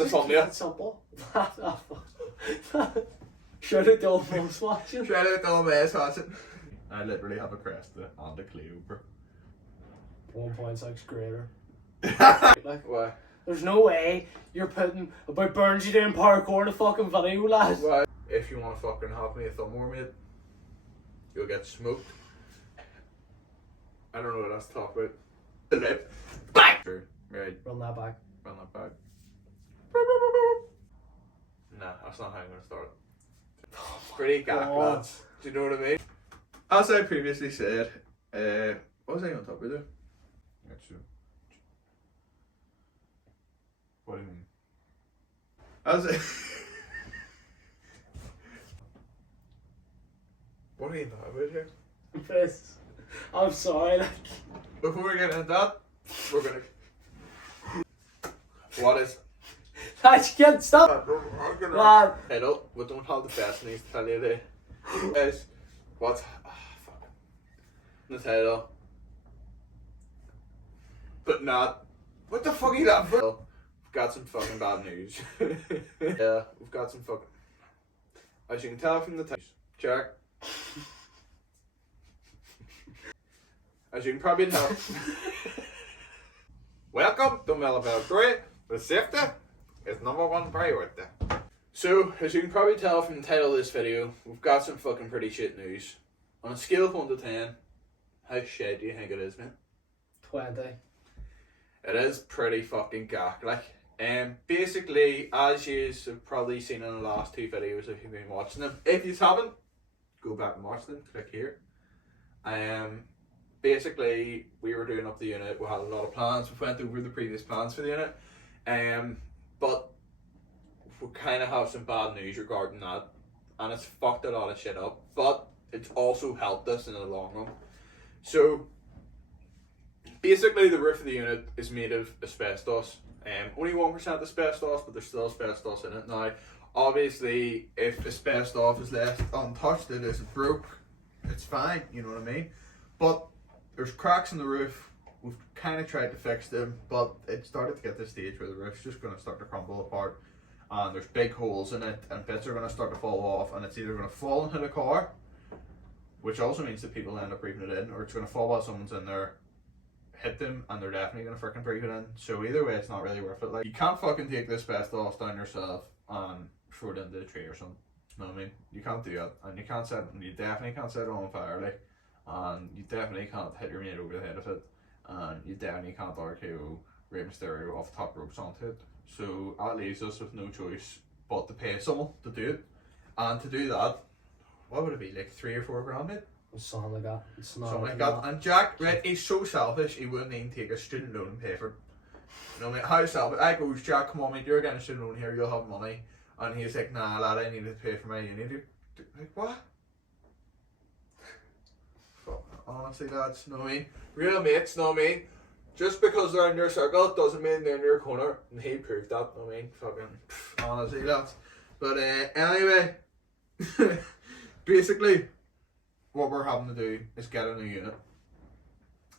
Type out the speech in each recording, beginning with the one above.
the thumbnail. It's simple. Should have done most watching. Should have done most watching. I literally have a Cresta and a Clio, bro. 1.6 greater. Like, why? There's no way you're putting about Burnsy doing parkour in a fucking video, lad. Why? If you want to fucking have me a thumb war, mate, you'll get smoked. I don't know what else to talk about. The lip. Bang! Right. Run that back. Run that back. Nah, that's not how I'm going to start it. It's pretty gack, lads. Do you know what I mean? As I previously said, what was I on top of there? What do you mean? As I... What are you talking about here? Chris, I'm sorry, like... Before we get into that, we're gonna... What is... Lad, you can't stop! Lad! Hey, look, we don't have the best news to tell you today. Guys, what? Oh, fuck. The title. But not... What the fuck are you laughing for? We've got some fucking bad news. Yeah, we've got some fucking... As you can tell from the title. Check. As you can probably tell. Welcome to Mellabelle Great, with safety is #1 priority. So, as you can probably tell from the title of this video, we've got some fucking pretty shit news. On a scale of 1 to 10, how shit do you think it is, man? 20. It is pretty fucking gack, like. Basically, as you have probably seen in the last 2 videos if you've been watching them. If you haven't, go back and watch them, click here. Basically, we were doing up the unit, we had a lot of plans, we went over the previous plans for the unit, but we kind of have some bad news regarding that, and it's fucked a lot of shit up, but it's also helped us in the long run. So, basically the roof of the unit is made of asbestos, only 1% asbestos, but there's still asbestos in it. Now, obviously, if asbestos is left untouched, it isn't broke, it's fine, you know what I mean? But there's cracks in the roof. We've kind of tried to fix them, but it started to get to the stage where the roof's just going to start to crumble apart, and there's big holes in it, and bits are going to start to fall off, and it's either going to fall into the car, which also means that people end up breathing it in, or it's going to fall while someone's in there, hit them, and they're definitely going to freaking breathe it in. So either way, it's not really worth it. Like, you can't fucking take this asbestos down yourself and throw it into the tree or something. You know what I mean? You can't do that, and you definitely can't set it on fire, like. And you definitely can't hit your mate over the head of it, and you definitely can't RKO Rey Mysterio off the top ropes onto it. So that leaves us with no choice but to pay someone to do it, and to do that, what would it be, like 3 or 4 grand, mate? Something like that. It's not something like that. And Jack, right, he's so selfish, he wouldn't even take a student loan and pay for it. You know what I mean? How selfish? I goes, Jack, come on mate, you're getting a student loan here, you'll have money. And he's like, nah lad, I need to pay for my uni. Like, what? Honestly, lads, know what I mean? Real mates, know what I mean? Just because they're in your circle doesn't mean they're in your corner, and he proved that, know what I mean? Fucking, honestly, lads. But anyway, basically, what we're having to do is get a new unit.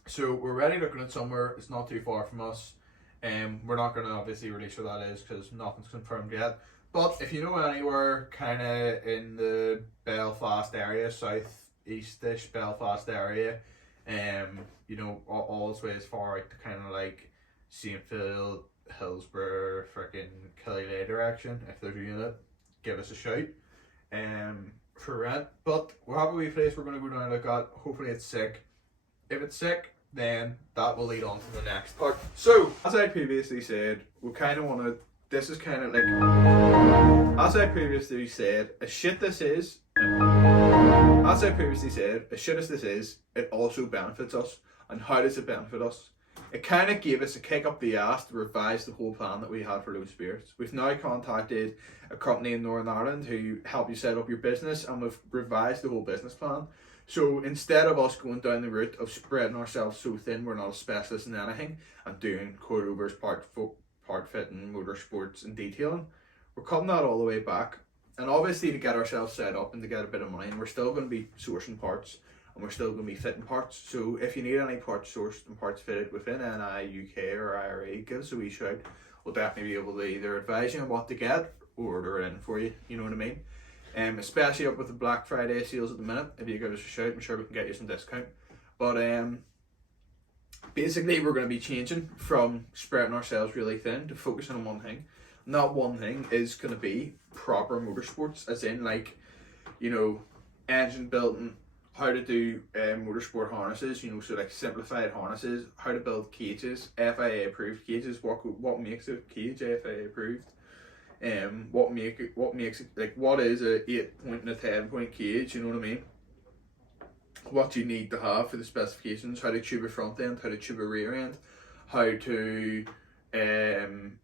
So we're already looking at somewhere, it's not too far from us. We're not going to obviously release where that is because nothing's confirmed yet. But if you know anywhere kind of in the Belfast area, south-east-ish Belfast area, you know, all this way as far out to kind of like Saintfield, Hillsborough, freaking Killylay direction, if there's a unit, give us a shout for rent. But we'll have a wee place we're going to go down and look at. Hopefully it's sick. If it's sick, then that will lead on to the next part. So, as I previously said, we kind of want to, this is kind of like, as I previously said, as shit as this is, it also benefits us. And how does it benefit us? It kind of gave us a kick up the ass to revise the whole plan that we had for Low Spirits. We've now contacted a company in Northern Ireland who help you set up your business, and we've revised the whole business plan. So instead of us going down the route of spreading ourselves so thin we're not a specialist in anything and doing coilovers, part fitting, motorsports and detailing, we're cutting that all the way back. And obviously to get ourselves set up and to get a bit of money, and we're still going to be sourcing parts and we're still going to be fitting parts. So if you need any parts sourced and parts fitted within NI, UK or IRA, give us a wee shout. will definitely be able to either advise you on what to get or order in for you, you know what I mean? Especially up with the Black Friday sales at the minute. If you give us a shout, I'm sure we can get you some discount. But basically we're going to be changing from spreading ourselves really thin to focusing on one thing. And that one thing is going to be proper motorsports, as in like, you know, engine building, how to do motorsport harnesses, you know, so like simplified harnesses, how to build cages, FIA approved cages, what makes a cage FIA approved, what makes it, like what is a 8-point and a 10-point cage, you know what I mean? What you need to have for the specifications, how to tube a front end, how to tube a rear end, how to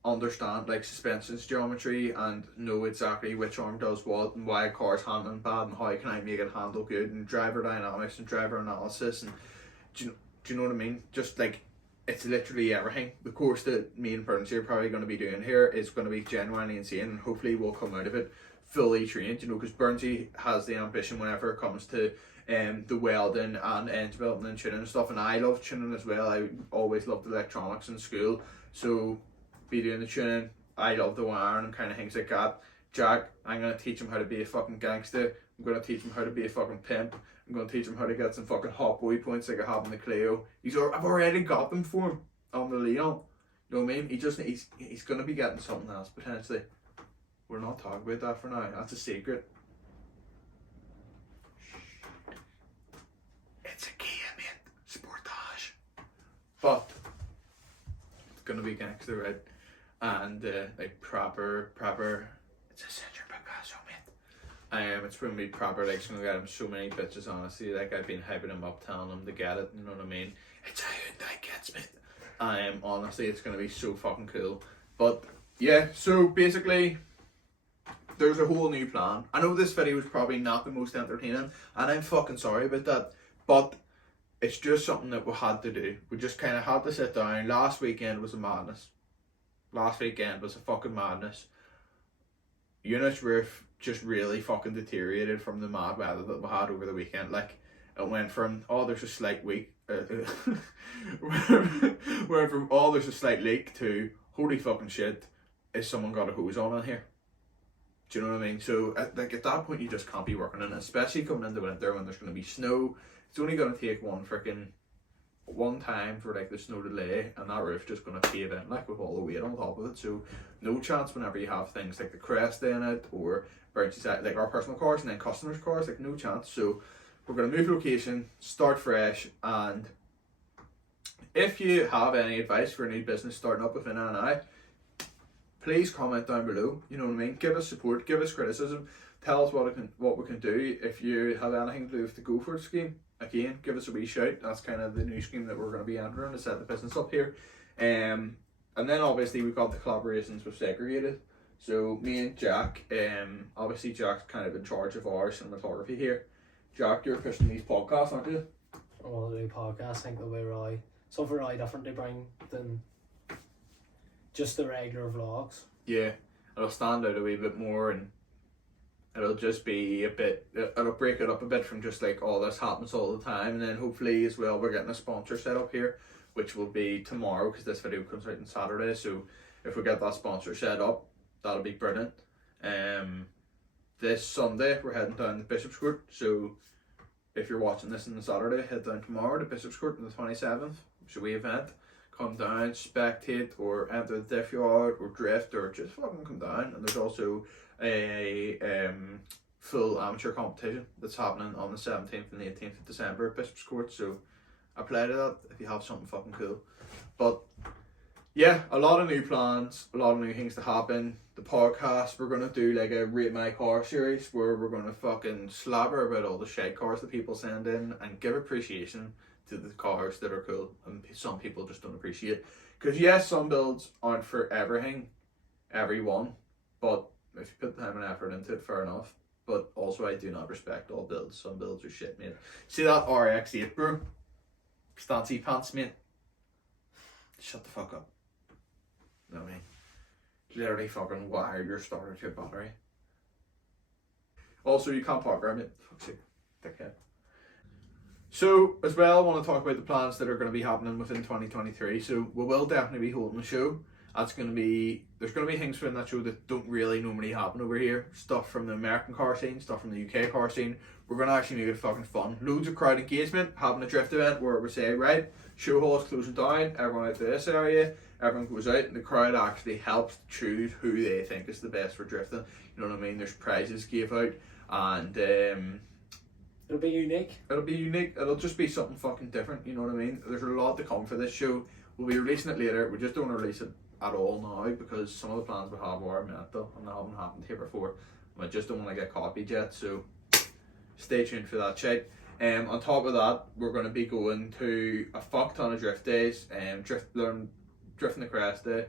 understand like suspensions geometry and know exactly which arm does what and why a car's handling bad and how can I make it handle good, and driver dynamics and driver analysis, and do you know what I mean? Just like, it's literally everything. The course that me and Burnsy are probably going to be doing here is going to be genuinely insane, and hopefully we'll come out of it fully trained, you know, because Burnsy has the ambition whenever it comes to the welding and engine building and tuning and stuff, and I love tuning as well. I always loved electronics in school, so be doing the tuning. I love the wiring and kind of things like that. Jack, I'm going to teach him how to be a fucking gangster. I'm going to teach him how to be a fucking pimp. I'm going to teach him how to get some fucking hot boy points like I have in the Clio. I've already got them for him on the Leon. You know what I mean? He's going to be getting something else potentially. We're not talking about that for now. That's a secret. It's a game, mate. Sportage. But it's going to be gangster, right? And like proper. It's a Central Picasso, mate. It's going to be proper. Like, it's going to get him so many bitches. Honestly, like I've been hyping him up, telling him to get it. You know what I mean? It's a Hyundai gets, mate. Honestly, it's going to be so fucking cool. But yeah, so basically, there's a whole new plan. I know this video was probably not the most entertaining, and I'm fucking sorry about that. But it's just something that we had to do. We just kind of had to sit down. Last weekend was a madness. Last weekend was a fucking madness. Unit's roof just really fucking deteriorated from the mad weather that we had over the weekend. Like, it went from, oh, there's a slight leak, went from, oh, there's a slight leak to, holy fucking shit, is someone got a hose on in here? Do you know what I mean? So, at that point, you just can't be working in it, especially coming into winter when there's going to be snow. It's only going to take one time for like the snow to lay, and that roof's just going to cave in like with all the weight on top of it. So no chance whenever you have things like the crest in it or like our personal cars and then customers' cars, like no chance. So we're going to move location, start fresh, and if you have any advice for a new business starting up within NI, please comment down below. You know what I mean? Give us support, give us criticism, tell us what we can do. If you have anything to do with the Go For It scheme, again, give us a wee shout. That's kind of the new scheme that we're going to be entering to set the business up here. And then obviously we've got the collaborations with Segregated. So me and Jack, obviously Jack's kind of in charge of our cinematography here. Jack, you're pushing these podcasts, aren't you? Well, the podcasts, I think they'll be really something really different to bring than just the regular vlogs. Yeah, it'll stand out a wee bit more, and it'll just be it'll break it up a bit from just like all this happens all the time. And then hopefully as well we're getting a sponsor set up here, which will be tomorrow because this video comes out on Saturday. So if we get that sponsor set up, that'll be brilliant. This Sunday we're heading down to Bishop's Court, so if you're watching this on the Saturday, head down tomorrow to Bishop's Court on the 27th. It's a wee event. Come down, spectate, or enter the diff yard, or drift, or just fucking come down. And there's also a full amateur competition that's happening on the 17th and the 18th of December at Bishop's Court. So apply to that if you have something fucking cool. But yeah, a lot of new plans, a lot of new things to happen. The podcast, we're gonna do like a Rate My Car series where we're gonna fucking slabber about all the shite cars that people send in and give appreciation to the cars that are cool, and some people just don't appreciate. Because yes, some builds aren't for everyone, but if you put the time and effort into it, fair enough. But also, I do not respect all builds. Some builds are shit, mate. See that RX-8, bro? Stancy pants, mate. Shut the fuck up. You know what I mean? Literally fucking wire your starter to your battery. Also, you can't park around it. Fuck's sake, dickhead. So, as well, I want to talk about the plans that are going to be happening within 2023. So, we will definitely be holding a show. There's gonna be things within that show that don't really normally happen over here. Stuff from the American car scene, stuff from the UK car scene. We're gonna actually make it fucking fun. Loads of crowd engagement, having a drift event where we say, right, show hall's closing down, everyone out to this area, everyone goes out, and the crowd actually helps choose who they think is the best for drifting. You know what I mean? There's prizes gave out, and It'll be unique. It'll be unique. It'll just be something fucking different. You know what I mean? There's a lot to come for this show. We'll be releasing it later. We just don't want to release it at all now because some of the plans we have are mental and they haven't happened here before. I just don't want to get copied yet. So stay tuned for that shit. On top of that, we're going to be going to a fuck ton of drift days. Drifting the Crest Day.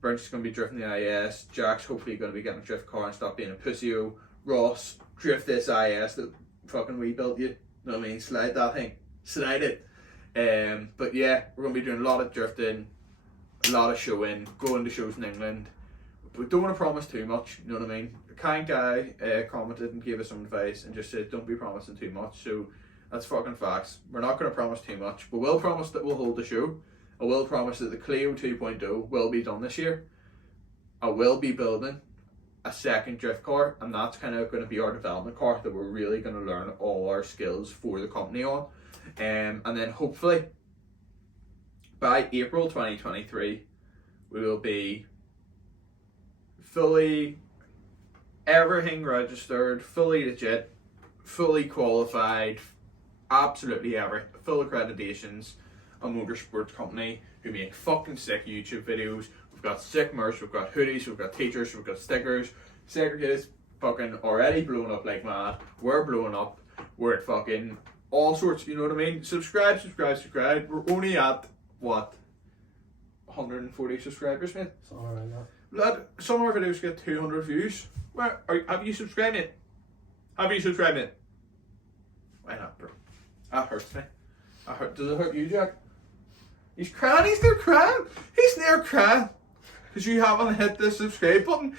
Brent's is going to be drifting the IS. Jack's hopefully going to be getting a drift car and stop being a pussy-o. Ross, drift this IS that fucking rebuilt you. Know what I mean? Slide that thing. Slide it. But yeah, we're going to be doing a lot of drifting, a lot of showing, going to shows in England. We don't want to promise too much, you know what I mean? A kind guy commented and gave us some advice and just said don't be promising too much, so that's fucking facts. We're not going to promise too much, but we'll promise that we'll hold the show. I will promise that the Clio 2.0 will be done this year. I will be building a second drift car, and that's kind of going to be our development car that we're really going to learn all our skills for the company on. And then hopefully by April 2023 we will be fully everything registered, fully legit, fully qualified, absolutely full accreditations, a motorsports company who make fucking sick YouTube videos. We've got sick merch, we've got hoodies, we've got t-shirts, we've got stickers. Segregated is fucking already blowing up like mad. We're blowing up. We're at fucking all sorts, you know what I mean? Subscribe. We're only at, what, 140 subscribers, mate? Something around that. Lad, some of our videos get 200 views. Have you subscribed, mate? Why not, bro? That hurts me. Does it hurt you, Jack? He's crying, he's near crying. Because you haven't hit the subscribe button.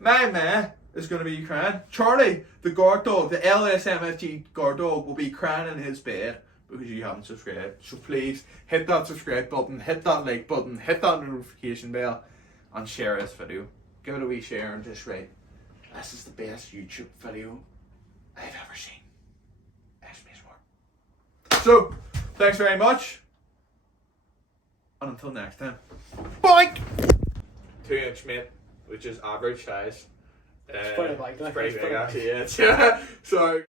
My man is going to be crying. Charlie, the guard dog, the LSMFG guard dog, will be crying in his bed because you haven't subscribed. So please hit that subscribe button, hit that like button, hit that notification bell, and share this video. Give it a wee share and just write, this is the best YouTube video I've ever seen. So, thanks very much. And until next time. Boink! 2-inch, mate, which is average size. It's pretty big, actually, yeah. So